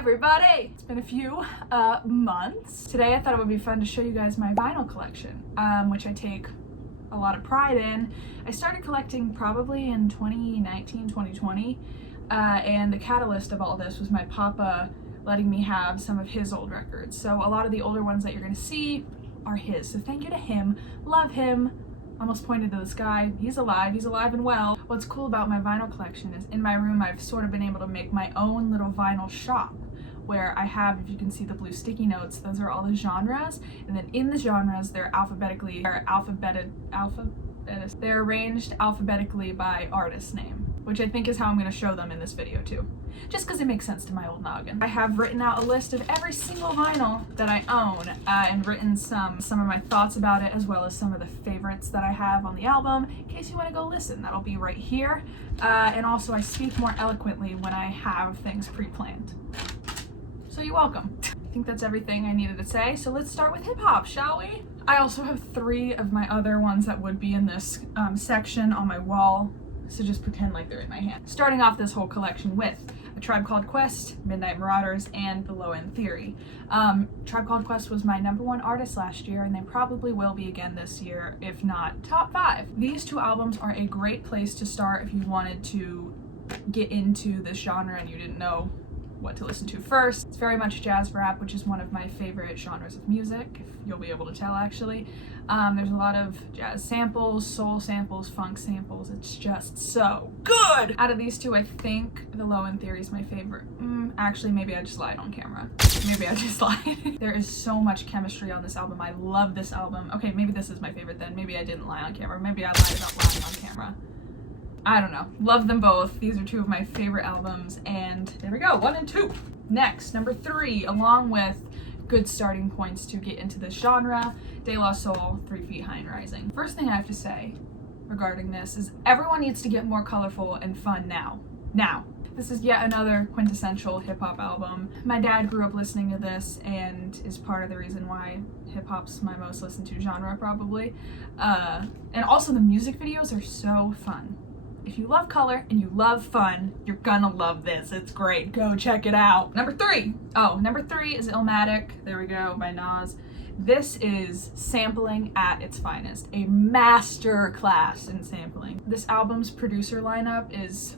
everybody! It's been a few months. Today I thought it would be fun to show you guys my vinyl collection, which I take a lot of pride in. I started collecting probably in 2019, 2020, and the catalyst of all this was my papa letting me have some of his old records. So a lot of the older ones that you're gonna see are his. So thank you to him, love him. Almost pointed to the sky. He's alive and well. What's cool about my vinyl collection is in my room I've sort of been able to make my own little vinyl shop where I have, if you can see the blue sticky notes, those are all the genres, and then in the genres they're they're arranged alphabetically by artist name, which I think is how I'm going to show them in this video too, just because it makes sense to my old noggin. I have written out a list of every single vinyl that I own and written some of my thoughts about it, as well as some of the favorites that I have on the album, in case you want to go listen. That'll be right here. And also I speak more eloquently when I have things pre-planned. So you're welcome. I think that's everything I needed to say, so let's start with hip-hop, shall we? I also have 3 of my other ones that would be in this section on my wall, so just pretend like they're in my hand. Starting off this whole collection with A Tribe Called Quest, Midnight Marauders, and The Low End Theory. Tribe Called Quest was my #1 artist last year, and they probably will be again this year, if not top 5. These 2 albums are a great place to start if you wanted to get into this genre and you didn't know what to listen to first. It's very much jazz rap, which is one of my favorite genres of music, if you'll be able to tell actually. There's a lot of jazz samples, soul samples, funk samples. It's just so good! Out of these 2, I think The Low End Theory is my favorite. Actually, maybe I just lied on camera. Maybe I just lied. There is so much chemistry on this album. I love this album. Okay, maybe this is my favorite then. Maybe I didn't lie on camera. Maybe I lied about lying on camera. I don't know. Love them both. These are 2 of my favorite albums, and there we go, 1 and 2. Next, number 3, along with good starting points to get into this genre, De La Soul, 3 Feet High and Rising. First thing I have to say regarding this is everyone needs to get more colorful and fun now. Now. This is yet another quintessential hip-hop album. My dad grew up listening to this and is part of the reason why hip-hop's my most listened to genre probably. And also the music videos are so fun. If you love color and you love fun, you're gonna love this. It's great. Go check it out. Number 3. Number 3 is Illmatic. There we go, by Nas. This is sampling at its finest. A master class in sampling. This album's producer lineup is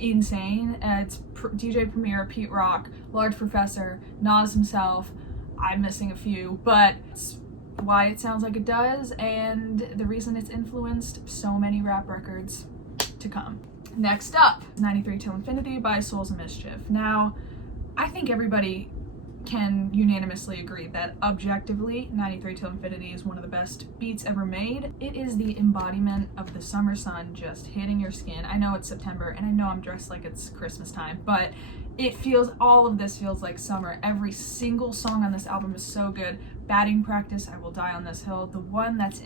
insane. It's DJ Premier, Pete Rock, Large Professor, Nas himself. I'm missing a few, but it's why it sounds like it does, and the reason it's influenced so many rap records to come. Next up, 93 Till Infinity by Souls of Mischief. Now, I think everybody can unanimously agree that objectively 93 Till Infinity is one of the best beats ever made. It is the embodiment of the summer sun just hitting your skin. I know it's September and I know I'm dressed like it's Christmas time, but all of this feels like summer. Every single song on this album is so good. Batting Practice, I Will Die on This Hill, the one that's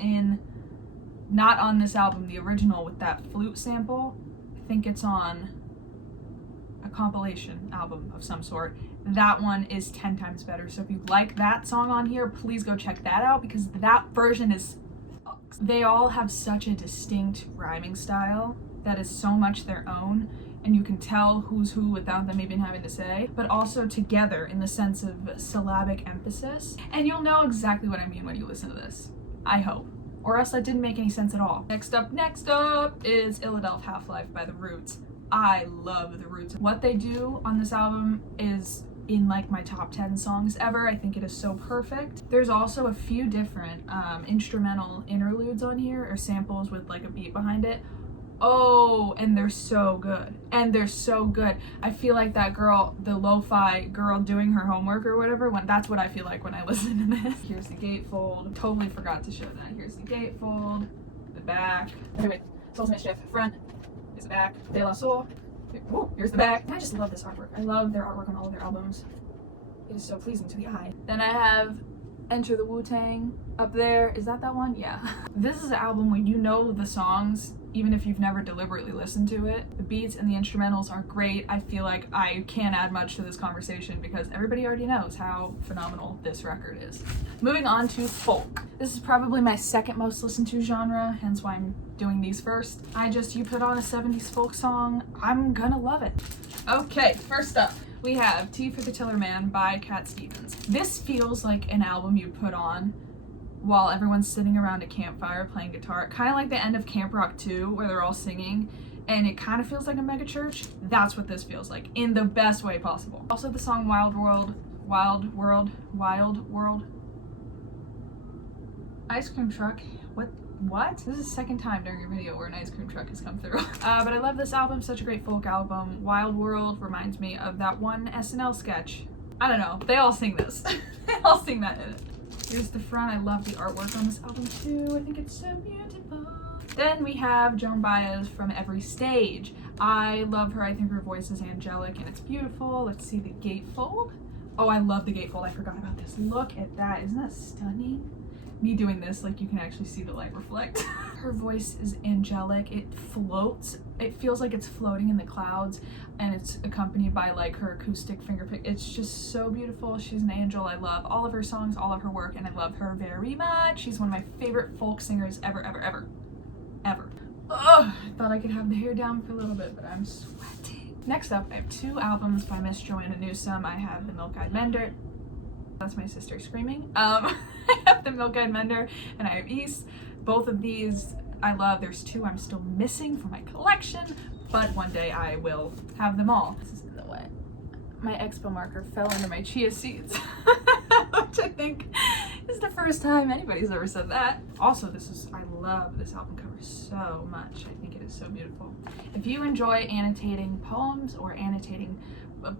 not on this album, the original with that flute sample, I think it's on a compilation album of some sort. That one is 10 times better. So if you like that song on here, please go check that out, because that version is... They all have such a distinct rhyming style that is so much their own, and you can tell who's who without them even having to say, but also together in the sense of syllabic emphasis. And you'll know exactly what I mean when you listen to this. I hope. Or else that didn't make any sense at all. Next up is Illadelph Half-Life by The Roots. I love The Roots. What they do on this album is in like my top 10 songs ever. I think it is so perfect. There's also a few different instrumental interludes on here, or samples with like a beat behind it. Oh, and they're so good. I feel like that girl, the lo-fi girl doing her homework or whatever, that's what I feel like when I listen to this. Here's the gatefold. Totally forgot to show that. Here's the gatefold, the back. Wait, Souls of Mischief, front. Here's the back. De La Soul. Here's the back. I just love this artwork. I love their artwork on all of their albums. It is so pleasing to the eye. Then I have Enter the Wu-Tang up there. Is that one? Yeah. This is an album where you know the songs, even if you've never deliberately listened to it. The beats and the instrumentals are great. I feel like I can't add much to this conversation because everybody already knows how phenomenal this record is. Moving on to folk. This is probably my second most listened to genre, hence why I'm doing these first. You put on a 70s folk song, I'm gonna love it. Okay, first up, we have Tea for the Tiller Man by Cat Stevens. This feels like an album you put on while everyone's sitting around a campfire playing guitar, kind of like the end of Camp Rock 2 where they're all singing, and it kind of feels like a mega church. That's what this feels like in the best way possible. Also the song Wild World. Ice cream truck. What? This is the second time during a video where an ice cream truck has come through. But I love this album, such a great folk album. Wild World reminds me of that one SNL sketch. I don't know, they all sing this. They all sing that in it. Here's the front. I love the artwork on this album too. I think it's so beautiful. Then we have Joan Baez from Every Stage. I love her. I think her voice is angelic and it's beautiful. Let's see the gatefold. Oh, I love the gatefold. I forgot about this. Look at that. Isn't that stunning? Me doing this, like you can actually see the light reflect. Her voice is angelic. It floats. It feels like it's floating in the clouds, and it's accompanied by like her acoustic fingerpick. It's just so beautiful. She's an angel. I love all of her songs, all of her work, and I love her very much. She's one of my favorite folk singers ever. Ugh, I thought I could have the hair down for a little bit, but I'm sweating. Next up, I have 2 albums by Miss Joanna Newsom. I have The Milk-Eyed Mender. That's my sister screaming. I have The Milk-Eyed Mender and I have East. Both of these I love. There's 2 I'm still missing from my collection, but one day I will have them all. This is in the way. My expo marker fell into my chia seeds, which I think is the first time anybody's ever said that. Also, I love this album cover so much. I think it is so beautiful. If you enjoy annotating poems or annotating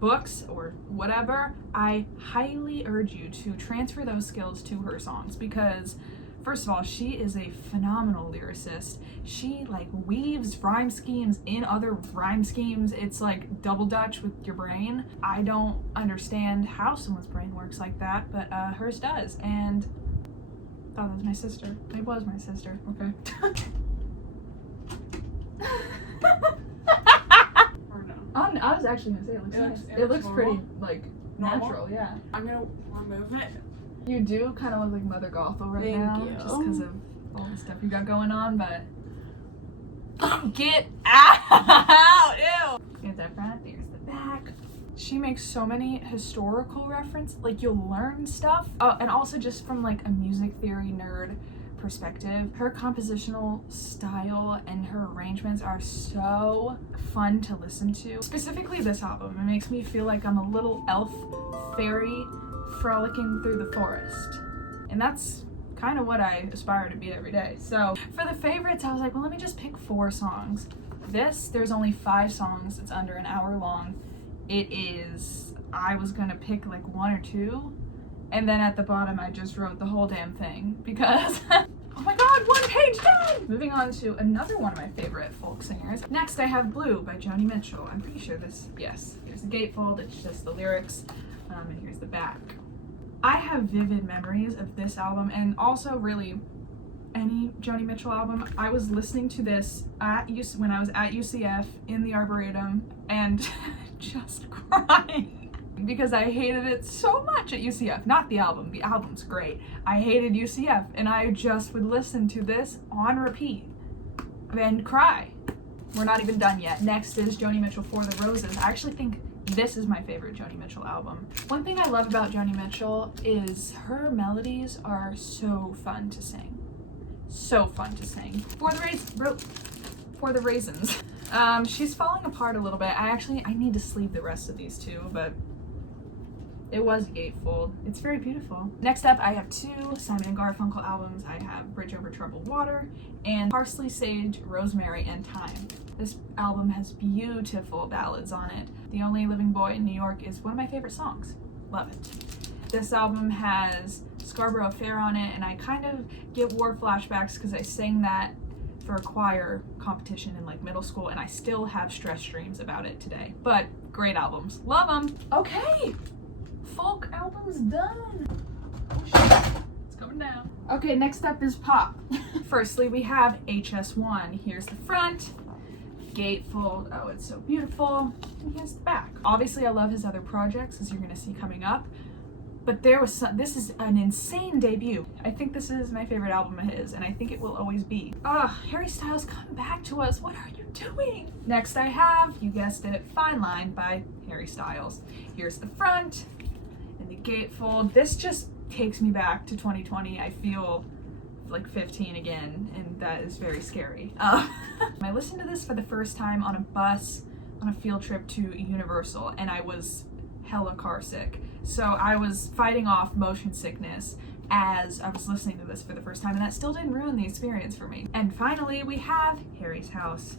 books or whatever, I highly urge you to transfer those skills to her songs, because first of all, she is a phenomenal lyricist. She like weaves rhyme schemes in other rhyme schemes. It's like double Dutch with your brain. I don't understand how someone's brain works like that, but hers does. And oh, that was my sister. It was my sister. Okay. I was actually gonna say it looks nice. It looks pretty like natural, yeah. I'm gonna remove it. You do kind of look like Mother Gothel right now, just because of all the stuff you got going on, but get out! Ew! Here's the front, here's the back. She makes so many historical references, like you'll learn stuff. And also just from like a music theory nerd perspective, her compositional style and her arrangements are so fun to listen to. Specifically this album, it makes me feel like I'm a little elf fairy frolicking through the forest, and that's kind of what I aspire to be every day. So for the favorites, I was like, well, let me just pick 4 songs. There's only 5 songs. It's under an hour long. I was gonna pick like 1 or 2, and then at the bottom I just wrote the whole damn thing because oh my god, 1 page done! Moving on to another one of my favorite folk singers. Next I have Blue by Joni Mitchell. I'm pretty sure yes, here's the gatefold, it's just the lyrics, and here's the back. I have vivid memories of this album, and also really any Joni Mitchell album. I was listening to this when I was at UCF in the Arboretum and just crying because I hated it so much at UCF. Not the album, the album's great. I hated UCF and I just would listen to this on repeat and cry. We're not even done yet. Next is Joni Mitchell For the Roses. I actually think this is my favorite Joni Mitchell album. One thing I love about Joni Mitchell is her melodies are so fun to sing. So fun to sing. For the Raisins. She's falling apart a little bit. I need to sleeve the rest of these 2, but it was gatefold. It's very beautiful. Next up, I have 2 Simon & Garfunkel albums. I have Bridge Over Troubled Water and Parsley, Sage, Rosemary, and Thyme. This album has beautiful ballads on it. The Only Living Boy in New York is one of my favorite songs. Love it. This album has Scarborough Fair on it, and I kind of get war flashbacks because I sang that for a choir competition in like middle school, and I still have stress dreams about it today. But great albums. Love them. Okay. Folk albums done. Oh shit, it's coming down. Okay, next up is pop. Firstly, we have HS1. Here's the front, gatefold. Oh, it's so beautiful. And here's the back. Obviously, I love his other projects, as you're gonna see coming up. But there was this is an insane debut. I think this is my favorite album of his, and I think it will always be. Harry Styles, come back to us. What are you doing? Next I have, you guessed it, Fine Line by Harry Styles. Here's the front and the gatefold. This just takes me back to 2020. I feel like 15 again, and that is very scary. I listened to this for the first time on a bus on a field trip to Universal, and I was hella car sick. So I was fighting off motion sickness as I was listening to this for the first time, and that still didn't ruin the experience for me. And finally, we have Harry's House.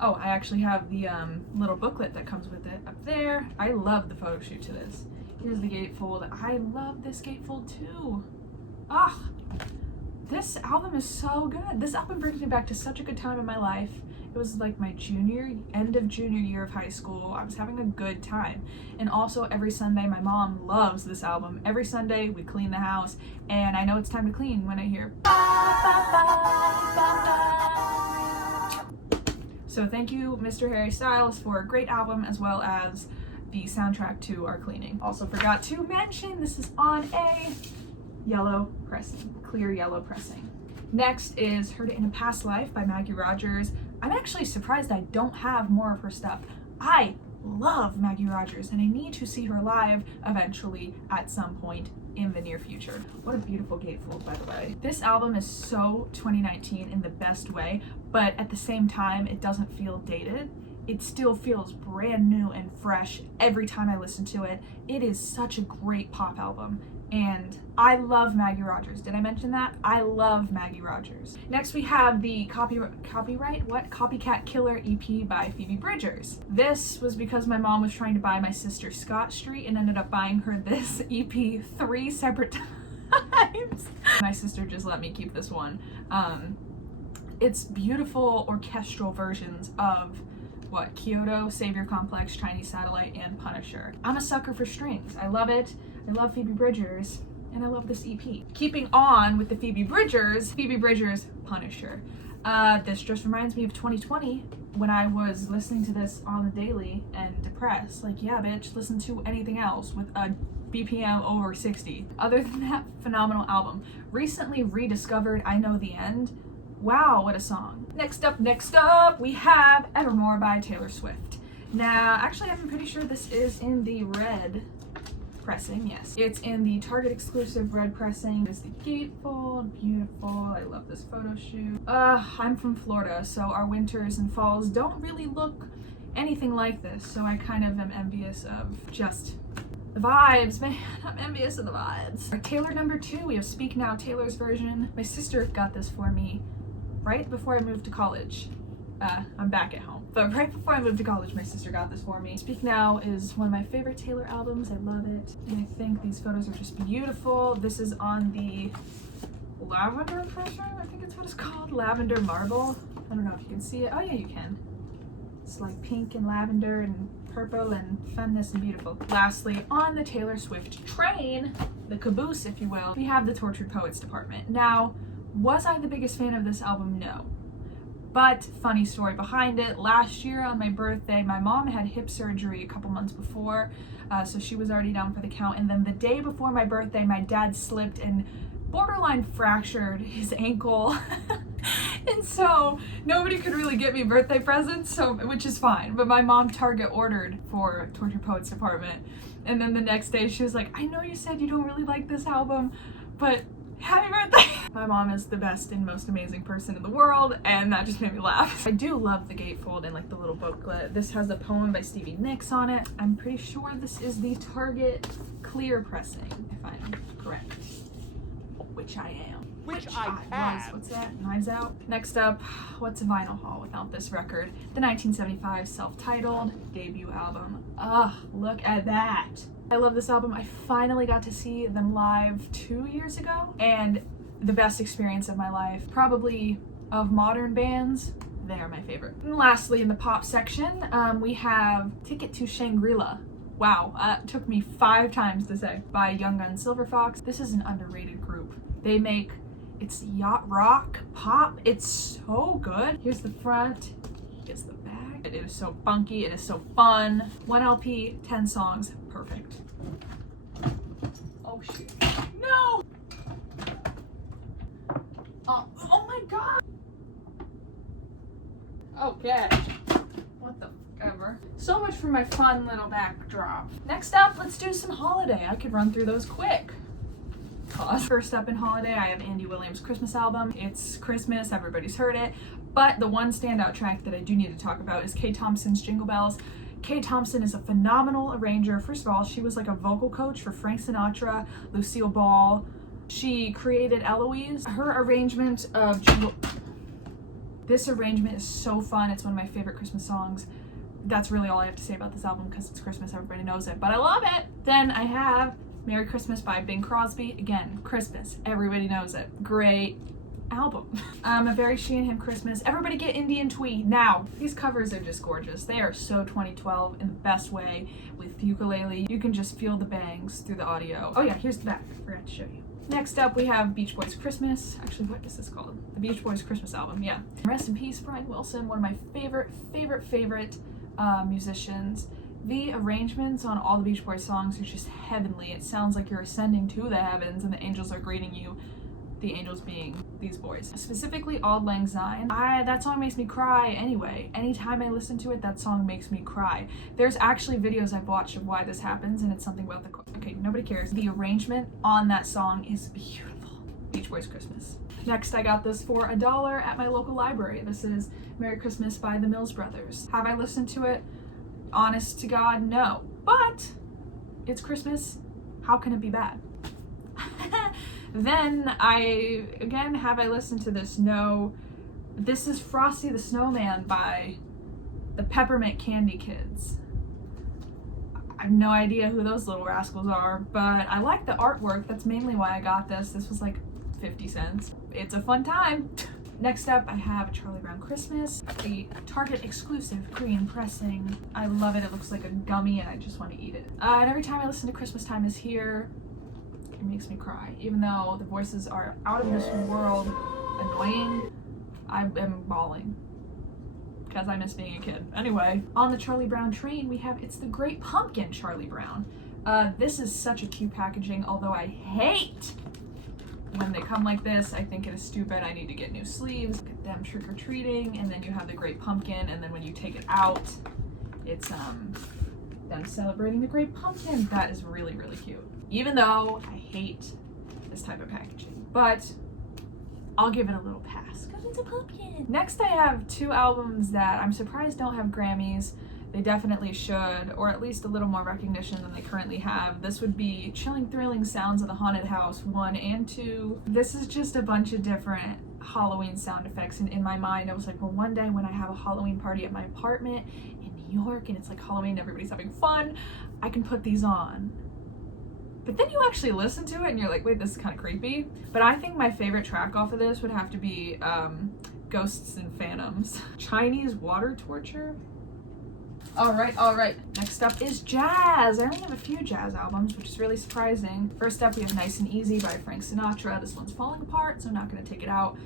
Oh, I actually have the little booklet that comes with it up there. I love the photo shoot to this. Here's the gatefold. I love this gatefold too. This album is so good. This album brings me back to such a good time in my life. It was like my end of junior year of high school. I was having a good time. And also every Sunday, my mom loves this album. Every Sunday we clean the house, and I know it's time to clean when I hear So thank you, Mr. Harry Styles, for a great album as well as the soundtrack to our cleaning. Also forgot to mention this is on a yellow pressing, clear yellow pressing. Next is Heard It in a Past Life by Maggie Rogers. I'm actually surprised I don't have more of her stuff. I love Maggie Rogers, and I need to see her live eventually at some point in the near future. What a beautiful gatefold, by the way. This album is so 2019 in the best way, but at the same time, it doesn't feel dated. It still feels brand new and fresh every time I listen to it. It is such a great pop album, and I love Maggie Rogers. Did I mention that? I love Maggie Rogers. Next we have the Copycat Killer EP by Phoebe Bridgers. This was because my mom was trying to buy my sister Scott Street and ended up buying her this EP 3 separate times. My sister just let me keep this one. It's beautiful orchestral versions of Kyoto, Savior Complex, Chinese Satellite, and Punisher. I'm a sucker for strings. I love it. I love Phoebe Bridgers, and I love this EP. Keeping on with the Phoebe Bridgers, Punisher. This just reminds me of 2020 when I was listening to this on the daily and depressed. Like, yeah, bitch, listen to anything else with a BPM over 60. Other than that, phenomenal album. Recently rediscovered I Know the End. Wow, what a song. Next up, we have Evermore by Taylor Swift. Now, actually, I'm pretty sure this is in the red pressing, yes. It's in the Target exclusive red pressing. There's the gatefold, beautiful. I love this photo shoot. I'm from Florida, so our winters and falls don't really look anything like this, so I kind of am envious of just the vibes, man. I'm envious of the vibes. Our Taylor number 2, we have Speak Now, Taylor's version. My sister got this for me right before I moved to college. I'm back at home. But right before I moved to college, my sister got this for me. Speak Now is one of my favorite Taylor albums. I love it. And I think these photos are just beautiful. This is on the lavender pressure, I think it's what it's called. Lavender marble. I don't know if you can see it. Oh yeah, you can. It's like pink and lavender and purple and funness and beautiful. Lastly, on the Taylor Swift train, the caboose, if you will, we have the Tortured Poets department. Now, was I the biggest fan of this album? No. But funny story behind it, last year on my birthday, my mom had hip surgery a couple months before, so she was already down for the count. And then the day before my birthday, my dad slipped and borderline fractured his ankle. And so nobody could really get me birthday presents, which is fine. But my mom Target ordered for Tortured Poets department. And then the next day she was like, I know you said you don't really like this album, but happy birthday! My mom is the best and most amazing person in the world, and that just made me laugh. I do love the gatefold and like the little booklet. This has a poem by Stevie Nicks on it. I'm pretty sure this is the Target clear pressing, if I'm correct. Which I am. Which I was. What's that? Knives Out. Next up, what's a vinyl haul without this record? The 1975 self-titled debut album. Look at that. I love this album. I finally got to see them live 2 years ago, and the best experience of my life. Probably of modern bands, they are my favorite. And lastly, in the pop section, we have Ticket to Shangri-La. Wow, that took me 5 times to say. By Young Gun Silver Fox. This is an underrated group. They make, it's yacht rock, pop. It's so good. Here's the front. Here's the back. It is so funky. It is so fun. 1 LP, 10 songs. Perfect. shit. No! Oh my god! Okay. What the fuck ever. So much for my fun little backdrop. Next up, let's do some holiday. I could run through those quick. Pause. First up in holiday, I have Andy Williams' Christmas album. It's Christmas, everybody's heard it. But the one standout track that I do need to talk about is Kay Thompson's Jingle Bells. Kay Thompson is a phenomenal arranger. First of all, she was like a vocal coach for Frank Sinatra, Lucille Ball. She created Eloise. Her arrangement of this arrangement is so fun. It's one of my favorite Christmas songs. That's really all I have to say about this album because it's Christmas, everybody knows it, but I love it. Then I have Merry Christmas by Bing Crosby. Again, Christmas, everybody knows it. Great album. A Very She and Him Christmas. Everybody get Indian Tweed now. These covers are just gorgeous. They are so 2012 in the best way with ukulele. You can just feel the bangs through the audio. Oh yeah, here's the back. I forgot to show you. Next up, we have Beach Boys Christmas. Actually, what is this called? The Beach Boys Christmas album, yeah. Rest in peace, Brian Wilson, one of my favorite musicians. The arrangements on all the Beach Boys songs are just heavenly. It sounds like you're ascending to the heavens and the angels are greeting you. The angels being these boys. Specifically, Auld Lang Syne. That song makes me cry anyway. Anytime I listen to it, that song makes me cry. There's actually videos I've watched of why this happens, and it's something about okay, nobody cares. The arrangement on that song is beautiful. Beach Boys Christmas. Next, I got this for $1 at my local library. This is Merry Christmas by the Mills Brothers. Have I listened to it? Honest to God, no. But it's Christmas. How can it be bad? Then have I listened to this? No. This is Frosty the Snowman by the Peppermint Candy Kids. I have no idea who those little rascals are, but I like the artwork. That's mainly why I got this. This was like 50 cents. It's a fun time. Next up, I have Charlie Brown Christmas, a Target exclusive green pressing. I love it. It looks like a gummy and I just want to eat it. And every time I listen to Christmas Time Is Here, it makes me cry. Even though the voices are out of this world annoying, I am bawling because I miss being a kid. Anyway, on the Charlie Brown train, we have It's the Great Pumpkin Charlie Brown. This is such a cute packaging, although I hate when they come like this. I think it is stupid. I need to get new sleeves. Look at them trick-or-treating, and then you have the Great Pumpkin, and then when you take it out, it's them celebrating the Great Pumpkin. That is really, really cute. Even though I hate this type of packaging, but I'll give it a little pass because it's a pumpkin. Next, I have two albums that I'm surprised don't have Grammys. They definitely should, or at least a little more recognition than they currently have. This would be Chilling Thrilling Sounds of the Haunted House 1 and 2. This is just a bunch of different Halloween sound effects, and in my mind I was like, well, one day when I have a Halloween party at my apartment in New York and it's like Halloween and everybody's having fun, I can put these on. But then you actually listen to it and you're like, wait, this is kind of creepy. But I think my favorite track off of this would have to be Ghosts and Phantoms. Chinese Water Torture. All right. Next up is jazz. I only have a few jazz albums, which is really surprising. First up, we have Nice and Easy by Frank Sinatra. This one's falling apart, so I'm not going to take it out.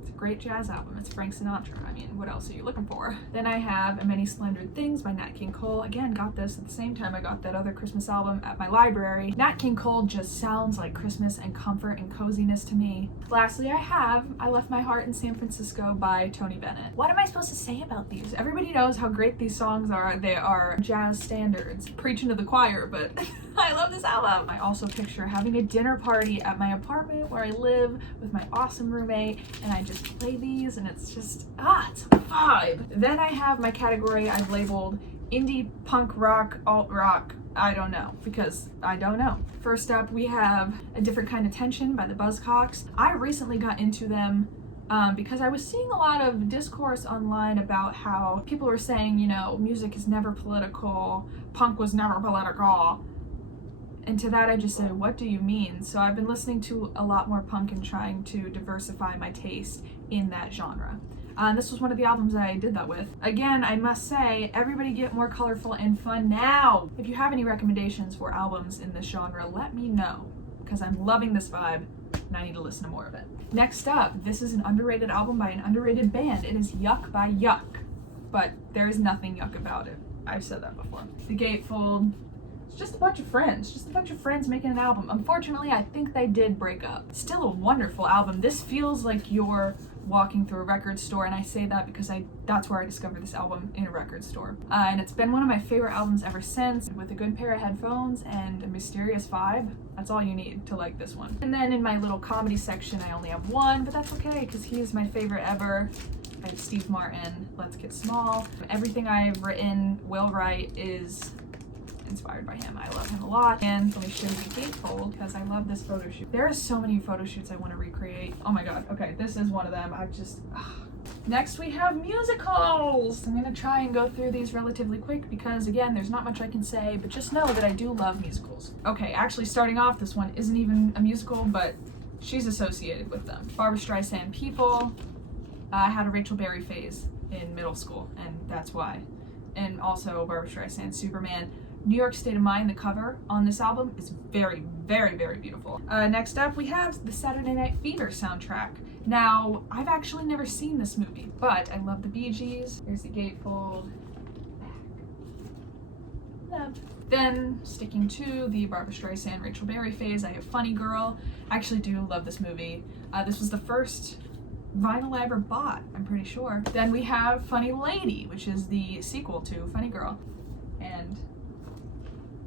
It's a great jazz album. It's Frank Sinatra. I mean, what else are you looking for? Then I have Many Splendid Things by Nat King Cole. Again, got this at the same time I got that other Christmas album at my library. Nat King Cole just sounds like Christmas and comfort and coziness to me. Lastly, I have I Left My Heart in San Francisco by Tony Bennett. What am I supposed to say about these? Everybody knows how great these songs are. They are jazz standards. Preaching to the choir, but I love this album. I also picture having a dinner party at my apartment where I live with my awesome roommate, and I just play these, and it's just, it's a vibe. Then I have my category I've labeled indie, punk rock, alt rock. I don't know, because I don't know. First up, we have A Different Kind of Tension by the Buzzcocks. I recently got into them because I was seeing a lot of discourse online about how people were saying, you know, music is never political, punk was never political. And to that I just said, what do you mean? So I've been listening to a lot more punk and trying to diversify my taste in that genre. This was one of the albums I did that with. Again, I must say, everybody get more colorful and fun now! If you have any recommendations for albums in this genre, let me know, because I'm loving this vibe and I need to listen to more of it. Next up, this is an underrated album by an underrated band. It is Yuck by Yuck, but there is nothing yuck about it. I've said that before. The Gatefold, it's Just a bunch of friends making an album. Unfortunately, I think they did break up. Still a wonderful album. This feels like you're walking through a record store, and I say that because that's where I discovered this album, in a record store. And it's been one of my favorite albums ever since. With a good pair of headphones and a mysterious vibe, that's all you need to like this one. And then in my little comedy section, I only have one, but that's okay because he is my favorite ever. I have Steve Martin, Let's Get Small. Everything I've written, will write, is inspired by him. I love him a lot. And let me show you the gatefold because I love this photo shoot. There are so many photo shoots I want to recreate. Oh my god. Okay, this is one of them. Next we have musicals. I'm gonna try and go through these relatively quick because again, there's not much I can say, but just know that I do love musicals. Okay, actually starting off, this one isn't even a musical, but she's associated with them. Barbra Streisand, People. I had a Rachel Berry phase in middle school, and that's why. And also Barbra Streisand, Superman. New York State of Mind, the cover on this album is very, very, very beautiful. Next up, we have the Saturday Night Fever soundtrack. Now, I've actually never seen this movie, but I love the Bee Gees. Here's the gatefold. Love. Then, sticking to the Barbra Streisand, Rachel Berry phase, I have Funny Girl. I actually do love this movie. This was the first vinyl I ever bought, I'm pretty sure. Then we have Funny Lady, which is the sequel to Funny Girl. And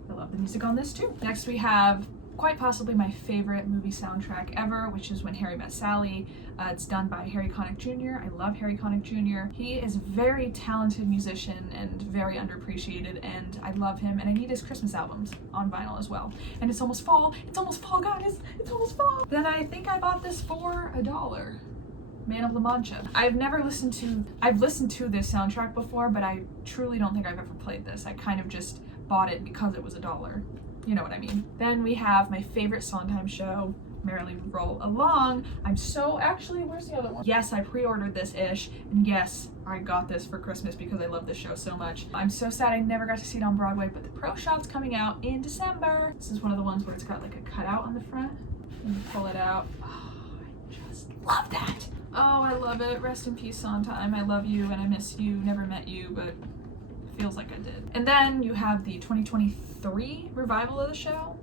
I love the music on this too. Next we have quite possibly my favorite movie soundtrack ever, which is When Harry Met Sally. It's done by Harry Connick Jr. I love Harry Connick Jr. He is a very talented musician and very underappreciated, and I love him, and I need his Christmas albums on vinyl as well. And it's almost fall, guys, it's almost fall. Then I think I bought this for $1. Man of La Mancha. I've listened to this soundtrack before, but I truly don't think I've ever played this. I kind of just bought it because it was $1. You know what I mean. Then we have my favorite Sondheim show, Merrily We Roll Along. Where's the other one? Yes, I pre-ordered this ish, and yes, I got this for Christmas because I love this show so much. I'm so sad I never got to see it on Broadway, but the Pro Shot's coming out in December. This is one of the ones where it's got like a cutout on the front, and you pull it out. Oh, I just love that. Oh, I love it. Rest in peace, Sondheim. I love you and I miss you. Never met you, but it feels like I did. And then you have the 2023 revival of the show.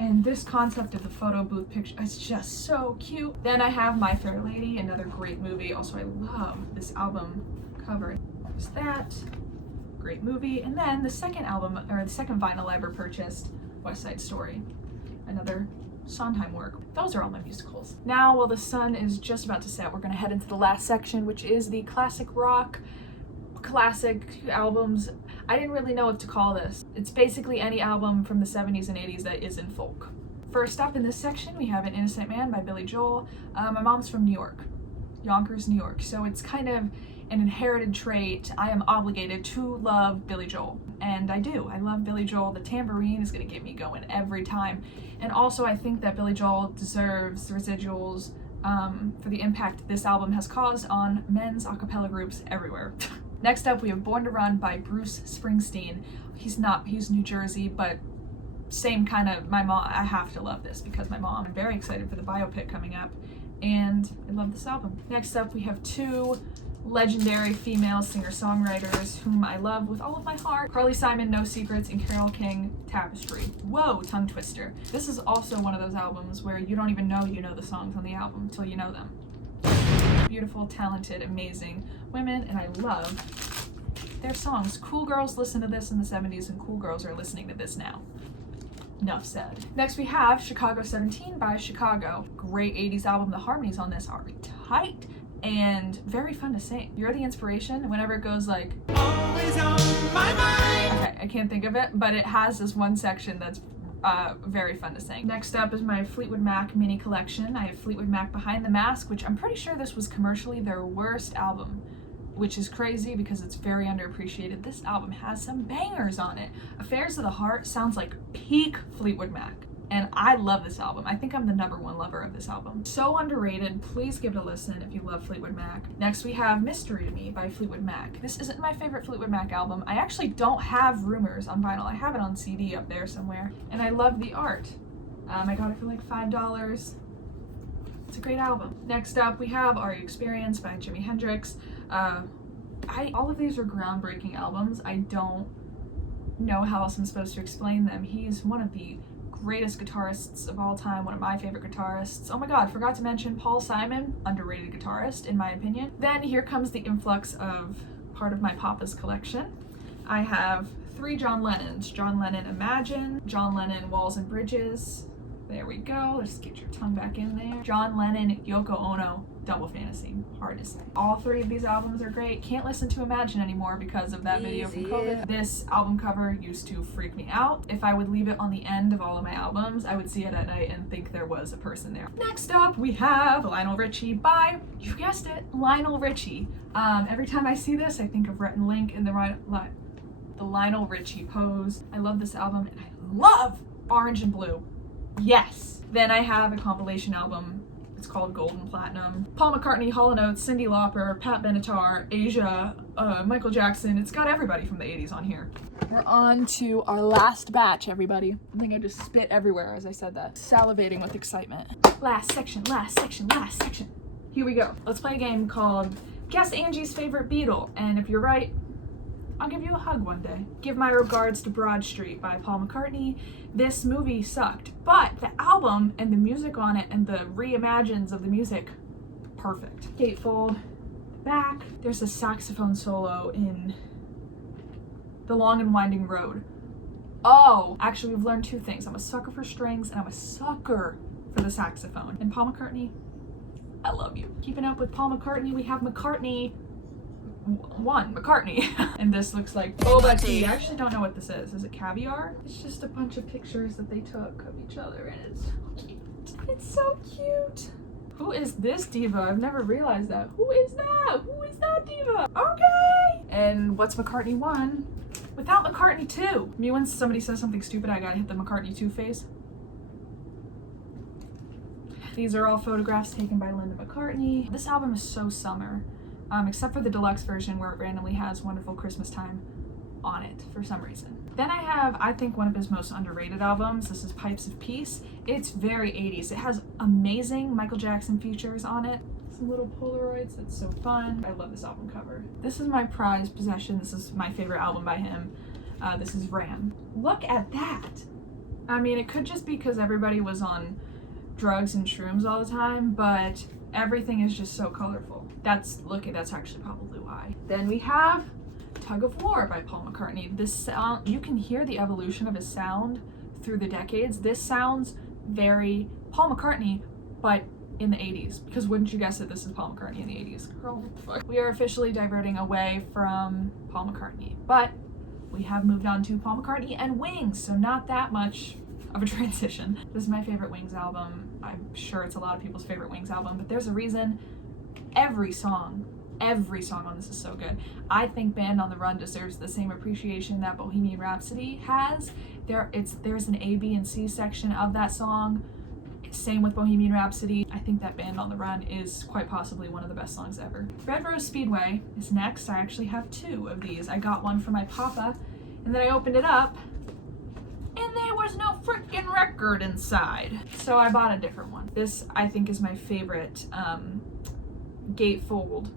And this concept of the photo booth picture is just so cute. Then I have My Fair Lady, another great movie. Also, I love this album cover. There's that. Great movie. And then the second album, or the second vinyl I ever purchased, West Side Story. Another Sondheim work. Those are all my musicals. Now, while the sun is just about to set, we're gonna head into the last section, which is the classic rock, classic albums. I didn't really know what to call this. It's basically any album from the 70s and 80s that isn't folk. First up in this section, we have An Innocent Man by Billy Joel. My mom's from New York, Yonkers, New York, so it's kind of an inherited trait. I am obligated to love Billy Joel, and I do. I love Billy Joel. The tambourine is gonna get me going every time. And also I think that Billy Joel deserves residuals for the impact this album has caused on men's a cappella groups everywhere. Next up, we have Born to Run by Bruce Springsteen. He's New Jersey, but same kind of, my mom, I have to love this because my mom. I'm very excited for the biopic coming up, and I love this album. Next up, we have two legendary female singer-songwriters whom I love with all of my heart. Carly Simon, No Secrets, and Carole King, Tapestry. Whoa, tongue twister. This is also one of those albums where you don't even know you know the songs on the album until you know them. Beautiful, talented, amazing women, and I love their songs. Cool girls listened to this in the 70s, and cool girls are listening to this now. Enough said. Next we have Chicago 17 by Chicago. Great 80s album. The harmonies on this are tight and very fun to sing. You're the inspiration whenever it goes like, always on my mind. Okay, I can't think of it, but it has this one section that's very fun to sing. Next up is my Fleetwood Mac mini collection. I have Fleetwood Mac Behind the Mask, which I'm pretty sure this was commercially their worst album, which is crazy because it's very underappreciated. This album has some bangers on it. Affairs of the Heart sounds like peak Fleetwood Mac, and I love this album. I think I'm the #1 lover of this album. So underrated. Please give it a listen if you love Fleetwood Mac. Next we have Mystery to Me by Fleetwood Mac. This isn't my favorite Fleetwood Mac album. I actually don't have Rumors on vinyl. I have it on CD up there somewhere, and I love the art. I got it for like $5. It's a great album. Next up we have Are You Experienced by Jimi Hendrix. All of these are groundbreaking albums. I don't know how else I'm supposed to explain them. He's one of the greatest guitarists of all time, one of my favorite guitarists. Oh my god, forgot to mention Paul Simon, underrated guitarist in my opinion. Then here comes the influx of part of my Papa's collection. I have 3 John Lennons. John Lennon Imagine, John Lennon Walls and Bridges. There we go, let's get your tongue back in there. John Lennon Yoko Ono Double Fantasy, hard to say. All 3 of these albums are great. Can't listen to Imagine anymore because of that video from COVID. This album cover used to freak me out. If I would leave it on the end of all of my albums, I would see it at night and think there was a person there. Next up, we have Lionel Richie by, you guessed it, Lionel Richie. Every time I see this, I think of Rhett and Link in the Lionel Richie pose. I love this album and I love Orange and Blue. Yes. Then I have a compilation album. It's called Gold and Platinum. Paul McCartney, Hall & Oates, Cyndi Lauper, Pat Benatar, Asia, Michael Jackson. It's got everybody from the 80s on here. We're on to our last batch, everybody. I think I just spit everywhere as I said that. Salivating with excitement. Last section, last section, last section. Here we go. Let's play a game called Guess Angie's Favorite Beatle. And if you're right, I'll give you a hug one day. Give My Regards to Broad Street by Paul McCartney. This movie sucked, but the album and the music on it and the reimagines of the music, perfect. Gatefold, back. There's a saxophone solo in The Long and Winding Road. Oh, actually we've learned 2 things. I'm a sucker for strings and I'm a sucker for the saxophone. And Paul McCartney, I love you. Keeping up with Paul McCartney, we have McCartney. And this looks like boba tea. I actually don't know what this is. Is it caviar? It's just a bunch of pictures that they took of each other and it's so cute. It's so cute. Who is this diva? I've never realized that. Who is that? Who is that diva? Okay. And what's McCartney 1 without McCartney 2? Me when somebody says something stupid, I gotta hit the McCartney 2 face. These are all photographs taken by Linda McCartney. This album is so summer. Except for the deluxe version where it randomly has Wonderful Christmas Time on it for some reason. Then I have, I think, one of his most underrated albums. This is Pipes of Peace. It's very 80s. It has amazing Michael Jackson features on it. Some little Polaroids, that's so fun. I love this album cover. This is my prized possession. This is my favorite album by him. This is Ram. Look at that. I mean, it could just be because everybody was on drugs and shrooms all the time, but everything is just so colorful. That's actually probably why. Then we have Tug of War by Paul McCartney. This sound, you can hear the evolution of his sound through the decades. This sounds very Paul McCartney, but in the 80s. Because wouldn't you guess it, this is Paul McCartney in the 80s. Girl, what the fuck? We are officially diverting away from Paul McCartney, but we have moved on to Paul McCartney and Wings, so not that much of a transition. This is my favorite Wings album. I'm sure it's a lot of people's favorite Wings album, but there's a reason. Every song on this is so good. I think Band on the Run deserves the same appreciation that Bohemian Rhapsody has. There's an A, B, and C section of that song. Same with Bohemian Rhapsody. I think that Band on the Run is quite possibly one of the best songs ever. Red Rose Speedway is next. I actually have 2 of these. I got one for my papa, and then I opened it up, and there was no freaking record inside. So I bought a different one. This, I think, is my favorite gatefold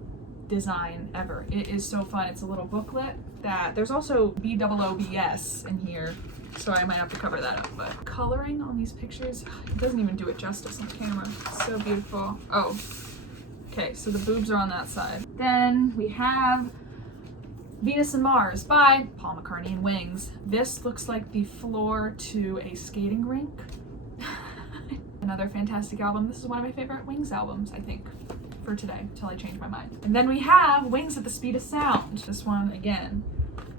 design ever. It is so fun. It's a little booklet that there's also BOOBS in here, so I might have to cover that up. But coloring on these pictures, it doesn't even do it justice on camera. It's so beautiful. Oh, okay, so the boobs are on that side. Then we have Venus and Mars by Paul McCartney and Wings. This looks like the floor to a skating rink. Another fantastic album. This is one of my favorite Wings albums, I think, for today, until I change my mind. And then we have Wings at the Speed of Sound. This one, again,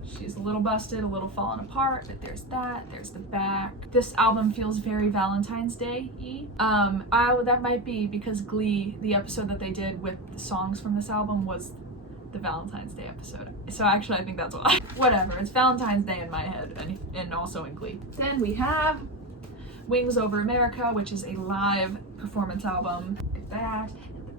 she's a little busted, a little fallen apart, but there's that, there's the back. This album feels very Valentine's Day-y. That might be because Glee, the episode that they did with the songs from this album was the Valentine's Day episode. So actually I think that's why. Whatever, it's Valentine's Day in my head and also in Glee. Then we have Wings Over America, which is a live performance album. Look at that.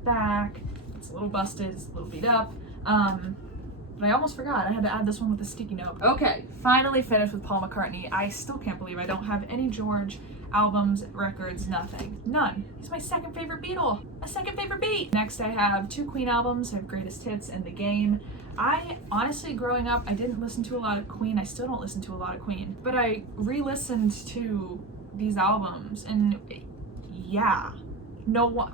Back. It's a little busted, it's a little beat up. But I almost forgot, I had to add this one with a sticky note. Okay, finally finished with Paul McCartney. I still can't believe I don't have any George albums, records, nothing. None. He's my second favorite Beatle. My second favorite Beat. Next I have 2 Queen albums. I have Greatest Hits and The Game. I honestly, growing up, I didn't listen to a lot of Queen. I still don't listen to a lot of Queen, but I re-listened to these albums, and yeah,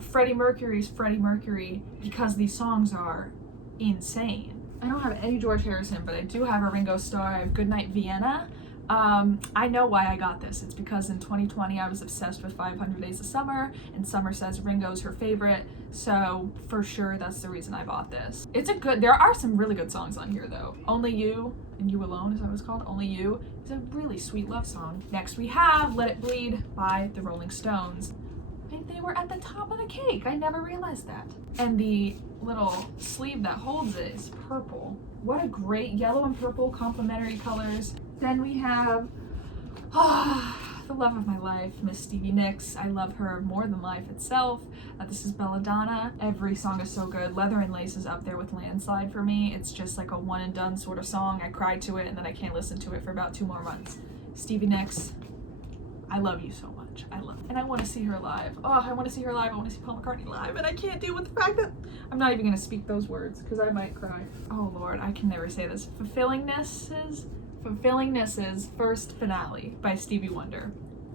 Freddie Mercury's Freddie Mercury because these songs are insane. I don't have any George Harrison, but I do have a Ringo Starr. I have Goodnight Vienna. I know why I got this. It's because in 2020 I was obsessed with 500 Days of Summer, and Summer says Ringo's her favorite, so for sure that's the reason I bought this. There are some really good songs on here though. Only You and You Alone, is that what it's called? Only You is a really sweet love song. Next we have Let It Bleed by the Rolling Stones. And they were at the top of the cake. I never realized that. And the little sleeve that holds it is purple. What a great yellow and purple complementary colors. Then we have the love of my life, Miss Stevie Nicks. I love her more than life itself. This is Belladonna. Every song is so good. Leather and Lace is up there with Landslide for me. It's just like a one and done sort of song. I cry to it and then I can't listen to it for about 2 more months. Stevie Nicks, I love you so much. I love her. And I want to see her live. Oh, I want to see her live. I want to see Paul McCartney live. And I can't deal with the fact that I'm not even going to speak those words because I might cry. Oh Lord, I can never say this. Fulfillingness's First Finale by Stevie Wonder.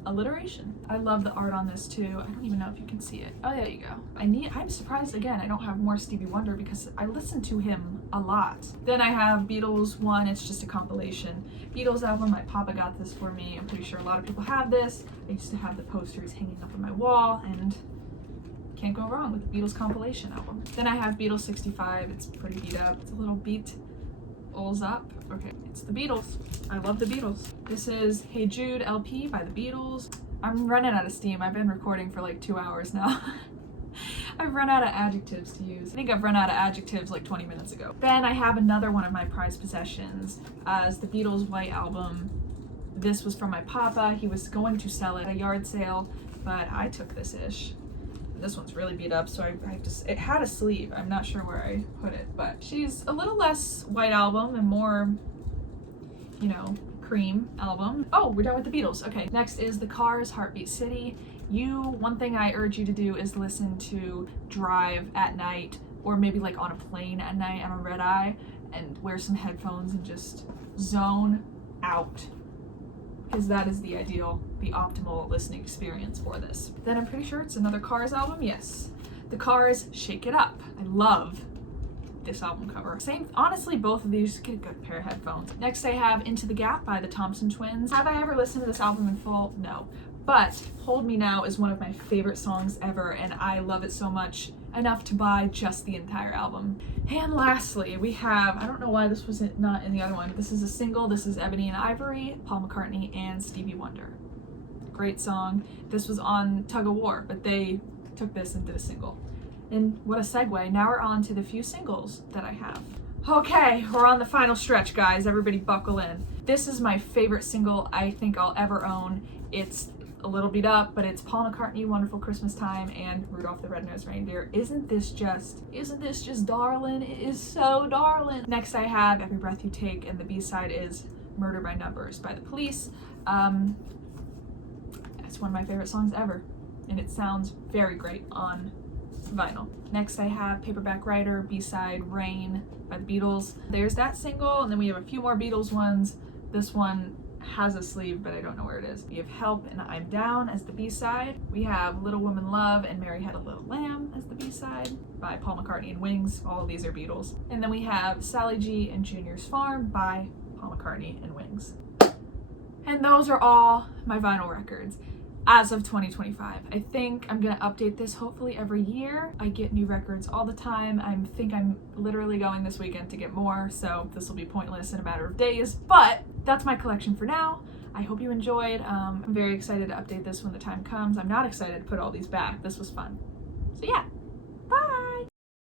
Alliteration. I love the art on this too. I don't even know if you can see it. Oh, there you go. I'm surprised again I don't have more Stevie Wonder because I listen to him a lot. Then I have Beatles one. It's just a compilation. Beatles album. My papa got this for me. I'm pretty sure a lot of people have this. I used to have the posters hanging up on my wall, and can't go wrong with the Beatles compilation album. Then I have Beatles 65. It's pretty beat up. It's a little beat. All's up. Okay, it's the Beatles. I love the Beatles. This is Hey Jude LP by the Beatles. I'm running out of steam. I've been recording for like 2 hours now. I've run out of adjectives to use. I think I've run out of adjectives like 20 minutes ago. Then I have another one of my prized possessions as the Beatles White Album. This was from my papa. He was going to sell it at a yard sale, but I took this ish. This one's really beat up, so it had a sleeve. I'm not sure where I put it, but she's a little less White Album and more, you know, cream album. Oh, we're done with the Beatles. Okay, next is the Cars, Heartbeat City. One thing I urge you to do is listen to Drive at night, or maybe like on a plane at night on a red eye, and wear some headphones and just zone out. Because that is the optimal listening experience for this. Then I'm pretty sure it's another Cars album. Yes, the Cars, Shake It Up. I love this album cover. Honestly, both of these, just get a good pair of headphones. Next I have Into the Gap by the Thompson Twins. Have I ever listened to this album in full? No. But Hold Me Now is one of my favorite songs ever, and I love it so much enough to buy just the entire album. And lastly, we have, I don't know why this was not in the other one. This is a single. This is Ebony and Ivory, Paul McCartney and Stevie Wonder. Great song. This was on Tug of War, but they took this and did a single. And what a segue. Now we're on to the few singles that I have. Okay, we're on the final stretch, guys. Everybody buckle in. This is my favorite single I think I'll ever own. It's a little beat up, but it's Paul McCartney, Wonderful Christmas Time, and Rudolph the Red-Nosed Reindeer. Isn't this just darling? It is so darling. Next I have Every Breath You Take, and the B-side is Murder by Numbers by the Police. It's one of my favorite songs ever, and it sounds very great on vinyl. Next I have Paperback Writer, B-side Rain by the Beatles. There's that single, and then we have a few more Beatles ones. This one has a sleeve, but I don't know where it is. We have Help and I'm Down as the B-side. We have Little Woman Love and Mary Had a Little Lamb as the B-side by Paul McCartney and Wings. All of these are Beatles. And then we have Sally G and Junior's Farm by Paul McCartney and Wings. And those are all my vinyl records as of 2025. I think I'm gonna update this hopefully every year. I get new records all the time. I think I'm literally going this weekend to get more, so this will be pointless in a matter of days, but that's my collection for now. I hope you enjoyed. I'm very excited to update this when the time comes. I'm not excited to put all these back. This was fun. So yeah.